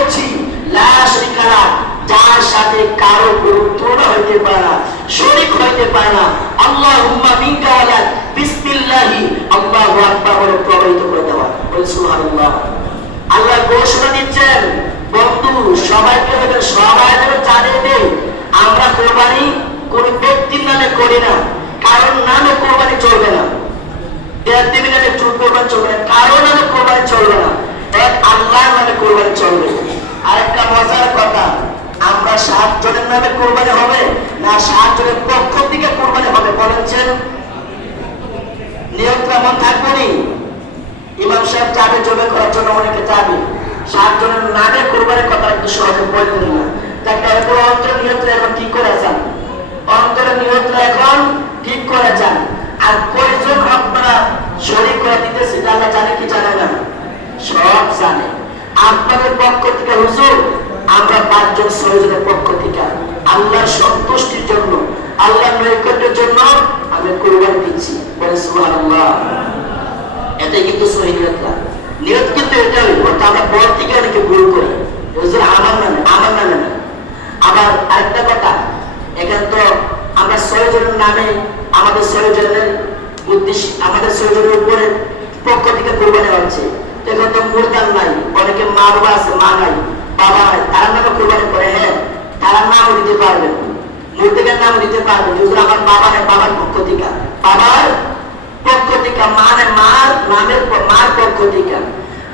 বলছি লা শারীকা লাহ, যার সাথে কারো কোনো তুলনা হইতে পারে না, শরীক হইতে পারে না। আল্লাহুম্মা মিনকা ওয়া লাক, বিসমিল্লাহি আল্লাহু আকবার বলে প্রবাহিত করে দেওয়া। বল সুবহানাল্লাহ। আল্লাহ ঘোষণা দিচ্ছেন, বন্ধু সবাইকে সবাই যেন জানিয়ে দেয় আমরা কোরবানি কোন ব্যক্তির নামে করি না, কারণ নামে কোরবানি চলবে না, দেবদেবী নামে কোরবানি চলবে না, কারো নামে কোরবানি চলবে না, এক আল্লাহর নামে কোরবানি চলবে। আরেকটা মজার কথা, আমরা 7 জনের নামে কোরবানি হবে না 7 জনের পক্ষ থেকে কোরবানি হবে বলেছেন? নিয়ত কেমন থাকবে নি? ইমাম সাহেব যাবে জমে করার জন্য, অনেকে যাবে 7 জনের নামে কোরবানির কথা একটু সহজে বলতেন না। তারপর অন্তর নিয়ত এখন ঠিক করে যান, অন্তরের নিয়ত এখন ঠিক করে যান। আর কয়জন আপনারা শরীক করে দিতে সেটা আল্লাহ জানে কি জানে না? সব জানে। আপনাদের পক্ষ থেকে হুজুর আমরা 5 জন 6 জনের পক্ষ থেকে আল্লাহর সন্তুষ্টির জন্য, আল্লাহর নৈকট্যের জন্য আমি কোরবানি দিচ্ছি। বলে সুবহানাল্লাহ। এটাই কিন্তু সহিহ নিয়ত না। নিয়ত কিন্তু এটাই, অর্থাৎ আমরা পর থেকে অনেকে ভুল করি, হুজুর আমার নামে না। আবার আরেকটা কথা, এখানে তো আমরা 6 জনের নামে আমাদের 6 জনের উদ্দেশ্য, আমাদের 6 জনের উপরে পক্ষ থেকে কোরবানি হচ্ছে। এখন তো মুরদান নাই, অনেকে মা বাবা আছে, মা নাই, বাবা নাই, তার নামে কোরবানি করে। হ্যাঁ, তারা নামও দিতে পারবেন, মুরদানের নামও দিতে পারবেন। হুজুর আমার বাবা নেই, বাবার পক্ষ থেকে, বাবার পক্ষ থেকে, মানে মার নামের মার পক্ষ থেকে।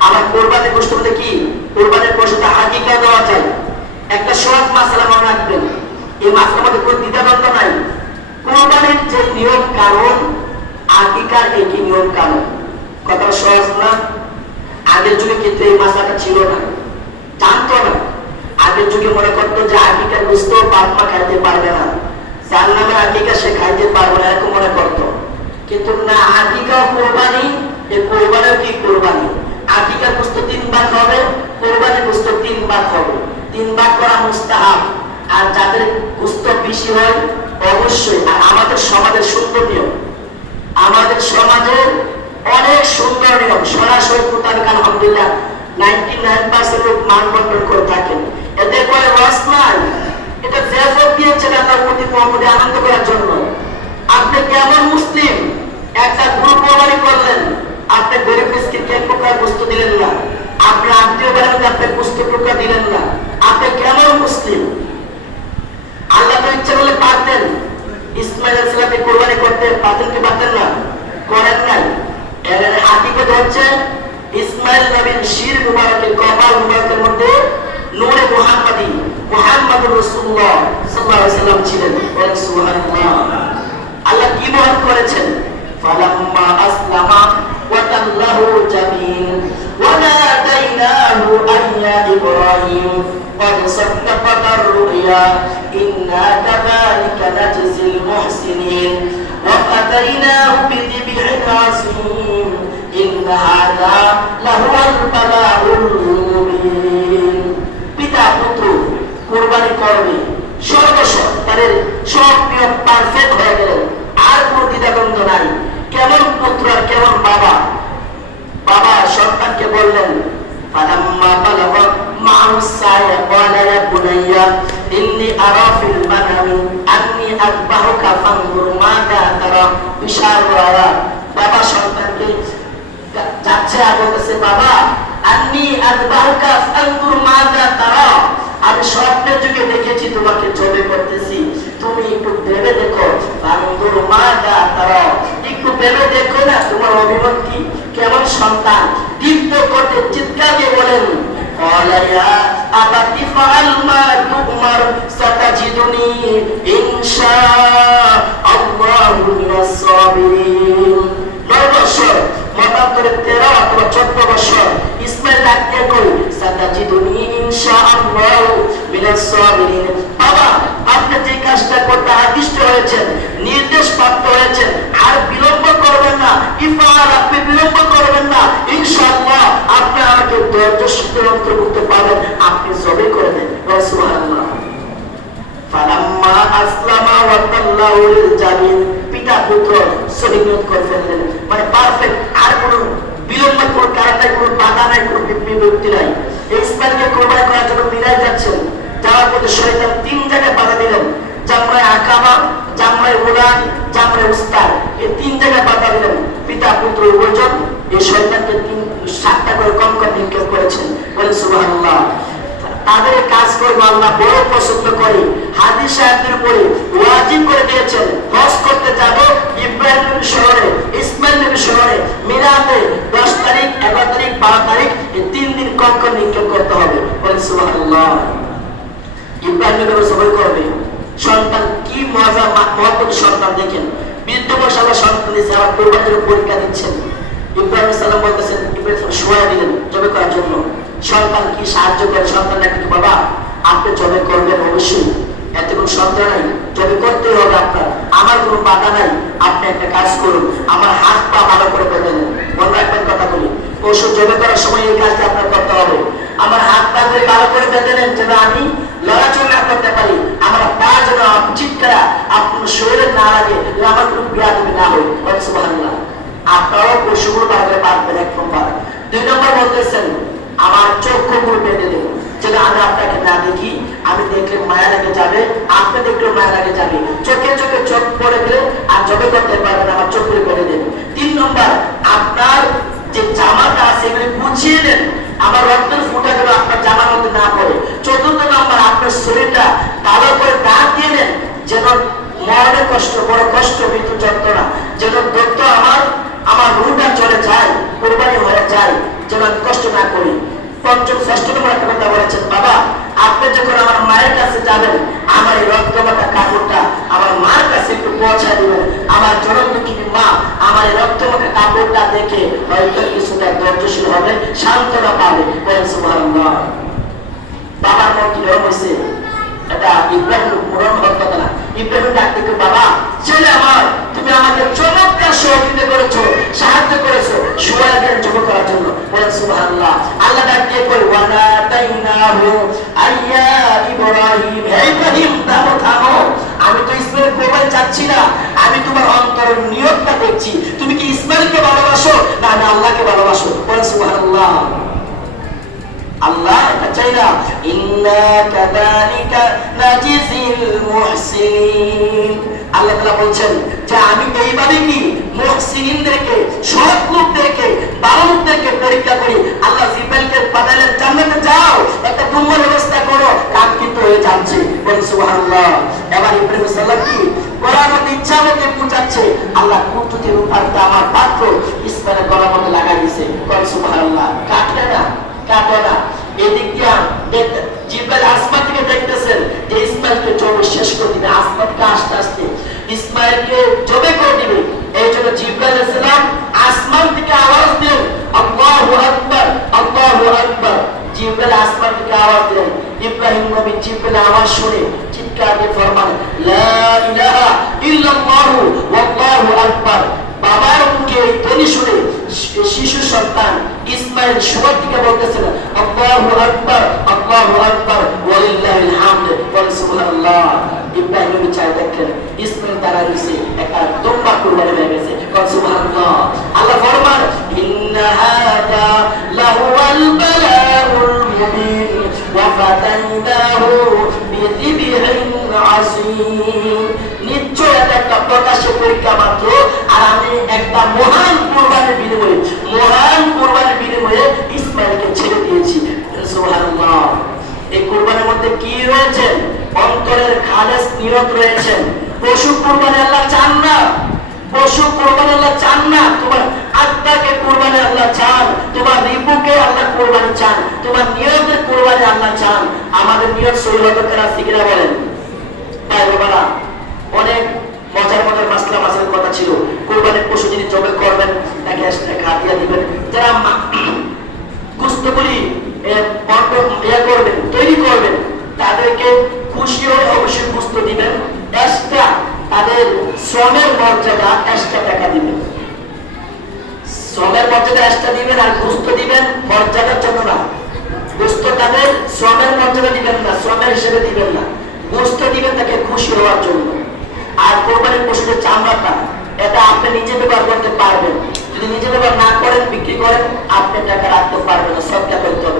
আবার কোরবানির গোশত বলতে কি, কোরবানির গোশতে হাকিকা দেওয়া যায়। একটা সহজ মাসআলা মনে রাখবেন, এই মাসআলার মধ্যে কোনো দ্বিধাদ্বন্দ্ব নাই। কোরবানির যে নিয়ম কারণ, হাকিকার একই নিয়ম কারণ। কথা সহজ না? আগের যুগে কিন্তু এই মাসআলাটা ছিল না, জানতো না। আগের যুগে মনে করতো যে হাকিকার গোশত বাপ মা খাইতে পারবে না, যার নামে হাকিকা সে খাইতে পারবে না, এরকম মনে করতো। কিন্তু না, আকিকা কোরবানি, এই কোরবানিও কি কোরবানি। আকিকার গোশত 3 ভাগ হবে, কোরবানির গোশত 3 ভাগ হবে। 3 ভাগ করা মুস্তাহাব। আর যাদের গোশত বেশি হয় অবশ্যই, আর আমাদের সমাজের সুন্দর নিয়ম, আমাদের সমাজের অনেক সুন্দর নিয়ম, সরাসরি কোরআন আলহামদুলিল্লাহ 99% লোক মানবন্ধন করে থাকেন। এতে করে রস নাই, এটা জেফত দিয়েছেন আল্লাহর প্রতি মুহাম্মদে আনন্দ করার জন্য। আপনি কেমন মুসলিম, একটা গ্রুপ কোরবানি করলেন, আপনি গরিব মিসকিনকে 1 টুকরা গোশত দিলেন না, আপনি আত্মীয় বাড়িতে আপনি গোশত টুকরা দিলেন না, আপনি কেমন মুসলিম? আল্লাহ তো ইচ্ছা করলে পারতেন ইসমাঈল আলাইহিস সালামকে কোরবানি করতে, পারতেন কি পারতেন না? করেন নাই। এর হাকিকত হচ্ছে ইসমাঈল নবীর শির মুবারকের, কপাল মুবারকের মধ্যে নূরে মুহাম্মাদি, মুহাম্মাদুর রাসূলুল্লাহ সাল্লাল্লাহু আলাইহি ওয়াসাল্লাম ছিলেন। সুবহানাল্লাহ। আল্লাহ কি বহন করেছেন? ফালাম্মা আসলামা ওয়া তাল্লাহু জাবিন ওয়া নাদাইনাহু আইয়া ইব্রাহিম قد صدقت الرؤيا إنا كذلك نجزي المحسنين وفديناه بذبح عظيم إن هذا لهو البلاء المبين। পিতা পুত্র কুরবানি করবে, সর্বস্ব তাদের সব নিয়ম পারফেক্ট হয়ে গেল, আর কোনো দ্বিধাদ্বন্দ্ব নাই। কেমন পুত্র আর কেমন বাবা। বাবা সন্তানকে বললেন, ফালাম্মা বালাগা মা'আহু সা'য়া ক্বালা ইয়া বুনাইয়া ইন্নী আরা ফিল মানামি আন্নী আযবাহুকা ফানজুর মাযা তারা। বিশাল রায়া। বাবা সন্তানকে যাচ্ছে আর বলতেছে, বাবা আন্নী আযবাহুকা ফানজুর মাযা তারা, আমি স্বপ্নের যুগে দেখেছি তোমাকে জবে করতেছি, তুমি একটু ভেবে দেখো। ফানজুর মাযা তারা, একটু ভেবে দেখো না তোমার অভিমত কি, কেমন সন্তান। দীপ্ত করতে চিৎকার দিয়ে বলেন, قال يا أبت افعل ما تؤمر ستجدني إن شاء الله من الصابرين। 9 বছর, মতান্তরে 13 অথবা 14 বছর, ইসমাঈল ডাকতে কই সাতাজিদুনি ইনশাআল্লাহ মিনাস সাবিরিন। বাবা আপনি যে কাজটা করতে আদিষ্ট হয়েছেন, নির্দেশ প্রাপ্ত হয়েছেন, আর বিলম্ব করবেন না। ইফআল, আপনি বিলম্ব করবেন না, ইনশাআল্লাহ আপনি আমাকে ধৈর্যশীলদের অন্তর্ভুক্ত পাবেন, আপনি জবে করে দেন। সুবহানাল্লাহ। ফালাম্মা আসলামা ওয়া তাল্লাহু লিল জাবিন, পিতা পুত্র সহিহ নিয়ত করে ফেললেন, মানে পারফেক্ট, আর কোনো বিলম্ব, কোনো কারণ নাই, কোনো বাধা নাই, কোনো বিপত্তি নাই। ইসমাইলকে কোরবানি করার জন্য মিরাজ যাচ্ছেন, যাওয়ার পথে শয়তান 3 জায়গায় বাধা দিলেন। জামরায় আকাবা, জামরায় উলান, জামরায় উস্তার, এই 3 জায়গায় বাধা দিলেন। পিতা পুত্র উভয়জন এই শয়তানকে 7টা করে কঙ্কর নিক্ষেপ করেছেন। বলেন সুবহানাল্লাহ। তাদের কাজ করবো আল্লাহ বড় পছন্দ করে। হাদিস সাহেবদের উপরে ওয়াজিব করে দিয়েছেন, হজ করতে যাব ইব্রাহিম নবীর শহরে, ইসমাইল নবীর শহরে, মিলাদে 10 তারিখ, 11 তারিখ, 12 তারিখ এই 3 দিন কঙ্কর নিক্ষেপ করতে হবে। বলেন সুবহানাল্লাহ। ইব্রাহিম নবী সবাই করবে। সন্তান কি মজা, মহব্বত সন্তান দেখেন। বৃদ্ধ বয়সে আল্লাহ সন্তান দিয়েছে, আবার কোরবানির পরীক্ষা দিচ্ছেন। ইব্রাহিম সালাম বলতেছেন, ইব্রাহিম শোয়া দিলেন জবে করার জন্য। সন্তান কি সাহায্য করে? সন্তান ডাকে, বাবা আপনি জবে করবেন অবশ্যই, এত কোনো সন্তান নাই, জবে করতেই হবে আপনার, আমার কোনো বাধা নাই, আপনি একটা কাজ করুন, আমার হাত পা ভালো করে বেঁধে নেন। মনে রাখবেন কথা বলি, পশু জবে করার সময় এই কাজটা আপনার করতে হবে। আমার হাত পা করে ভালো করে বেঁধে নেন, যেন আমি লড়াচড়া না করতে পারি, আমার পা যেন চিৎকারা আপনার শরীরে না লাগে, আমার কোনো বিয়াদবি না হয়। সুবহানাল্লাহ। আপনারাও পশুগুলো বাড়বে পারবেন। 1 নম্বর। 2 নম্বর বলতেছেন, আমার চক্ষুগুলো বেঁধে দেব, যেন আমি আপনাকে না দেখি, আমি দেখলে মায়া লেগে যাবে, আপনি দেখলেও মায়া লেগে যাবে, চোখে চোখে চোখ পড়ে গেলে আর জবে করতে পারবেন, আমার চোখগুলো বেঁধে দেব। 3 নম্বর, আপনার যে জামাটা আছে এগুলো গুছিয়ে নেন, আমার রক্তের ফুটা যেন আপনার জামার মধ্যে না পড়ে। 4 নম্বর, আপনার শরীরটা ভালো করে দাঁত দিয়ে নেন, যেন মরণের কষ্ট, বড় কষ্ট, মৃত্যু যন্ত্রণা যেন দত্ত আমার রুটা চলে যায়, কোরবানি হয়ে যায়, যেন আমি কষ্ট না করি। 5ম 6 নম্বর একটা কথা বলেছেন, বাবা আপনি যখন আমার মায়ের কাছে যাবেন, আমার এই রক্তমাখা কাপড়টা আমার মার কাছে একটু পৌঁছায় দিবেন। আমার জনম দুঃখিনী মা আমার এই রক্তমাখা কাপড়টা দেখে হয়তো কিছুটা ধৈর্যশীল হবে, সান্ত্বনা পাবে। বলেন সুবহানাল্লাহ। বাবার মন কি নরম হয়েছে? এটা ইব্রাহিম মরণ হওয়ার কথা না। ইব্রাহিম ডাকতে, বাবা ছেলে আমার, তুমি আমাকে চমৎকার সহযোগিতা করেছো, সাহায্য করেছো শুয়া দিন জব করার জন্য। বলেন সুবহানাল্লাহ। আল্লাহ ডাক দিয়ে কই, ওয়ানা তাইনাহু আইয়া ইব্রাহিম, হে ইব্রাহিম থামো থামো, আমি তো ইসমাইল কোরবানি চাচ্ছি না, আমি তোমার অন্তরের নিয়তটা দেখছি, তুমি কি ইসমাইলকে ভালোবাসো না আমি আল্লাহকে ভালোবাসো? বলেন সুবহানাল্লাহ। আল্লাহ এটা চাই না, ইন্না কাযালিকা নাজিজিল মুহসিনিন। আল্লাহ তাআলা বলছেন যে আমি এইভাবে কি মুহসিনিনদেরকে, সৎ লোকদেরকে, ভালো লোকদেরকে পরীক্ষা করি। আল্লাহ জিব্রাইলকে পাঠালেন, জান্নাতে যাও, একটা দুম্বার ব্যবস্থা করো, কাজ কিন্তু হয়ে যাচ্ছে। বলেন সুবহানাল্লাহ। এবার ইব্রাহিম সাল্লাল্লাহু কি গলার মধ্যে ইচ্ছা মতো পৌঁছাচ্ছে, আল্লাহ কুতুতির উপারটা আমার পাত্র ইসমাইলের গলার মধ্যে লাগাই দিয়েছে। বলেন সুবহানাল্লাহ। কাটে না, কাটে না। এদিক দিয়া জিব্রাইল আসমান থেকে দেখতেছেন যে ইসমাইলকে জবে শেষ করে দিবে, আসমান থেকে আস্তে আস্তে ইসমাইলকে জবে করে দিবে। এই জন্য জিব্রাইল আলাইহিস সালাম আসমান থেকে আওয়াজ দিলেন, আল্লাহু আকবার, আল্লাহু আকবার। জিব্রাইল আসমান থেকে আওয়াজ দিলেন, ইব্রাহিম নবী জিব্রাইল আওয়াজ শুনে চিৎকার দিয়ে ফরমান, লা ইলাহা ইল্লাল্লাহু ওয়াল্লাহু আকবার। বাবার মুখে ধ্বনি শুনে শিশু সন্তান ইসমাইল সবার দিকে বলতেছেন, আল্লাহু আকবার, আল্লাহু আকবার, ওয়ালিল্লাহিল হামদ। বলেন সুবহানাল্লাহ। ইব্রাহিম নবী চাই দেখেন ইসমাইল তারা দিছে একটা দুম্বা কুরবানি হয়ে গেছে। বলেন সুবহানাল্লাহ। আল্লাহ ফরমান, ইন্না হাদা লাহুয়াল বালাউল মুবিন ওয়া ফাতানাহু বিযিবহিন আসীম। নিশ্চয় এটা একটা প্রকাশ্য পরীক্ষা মাত্র, আর আমি একটা মহান কুরবানির বিনিময়ে ইসমাইলকে ছেড়ে দিয়েছি। সুবহানাল্লাহ। এই কুরবানির মধ্যে কি রয়েছে? অন্তরের খালেস নিয়ত রয়েছে। পশু কুরবানি আল্লাহ চান না, পশু কুরবানি আল্লাহ চান না, তোমার আত্মাকে কুরবানি আল্লাহ চান, তোমার রিপুকে আল্লাহ কুরবানি চান, তোমার নিয়তের কুরবানি আল্লাহ চান। আমাদের নিয়ত সহি হতে রাস্তা কিনা বলেন? তাই বাবারা, অনেক মজার মজার মাসলা মাসের কথা ছিল। কুরবানির পশু যিনি জবে করবেন তাকে খাদিয়া দিবেন। যারা গোস্তগুলি করবেন, তৈরি করবেন, তাদেরকে খুশি হয়ে অবশ্যই গোস্ত দিবেন। এক্সট্রা তাদের শ্রমের মর্যাদা এক্সট্রা টাকা দিবেন, শ্রমের মর্যাদা এক্সট্রা দিবেন। আর গোস্ত দিবেন মর্যাদার জন্য না, গোস্ত তাদের শ্রমের মর্যাদা দিবেন না, শ্রমের হিসেবে দিবেন না, গোস্ত দিবেন তাকে খুশি হওয়ার জন্য। আর কোরবানির পশুদের চামড়াটা এটা আপনি নিজে ব্যবহার করতে পারবেন, যদি নিজে ব্যবহার না করেন, বিক্রি করেন, আপনি টাকা রাখতে পারবেন না, সদকা করতে হবে।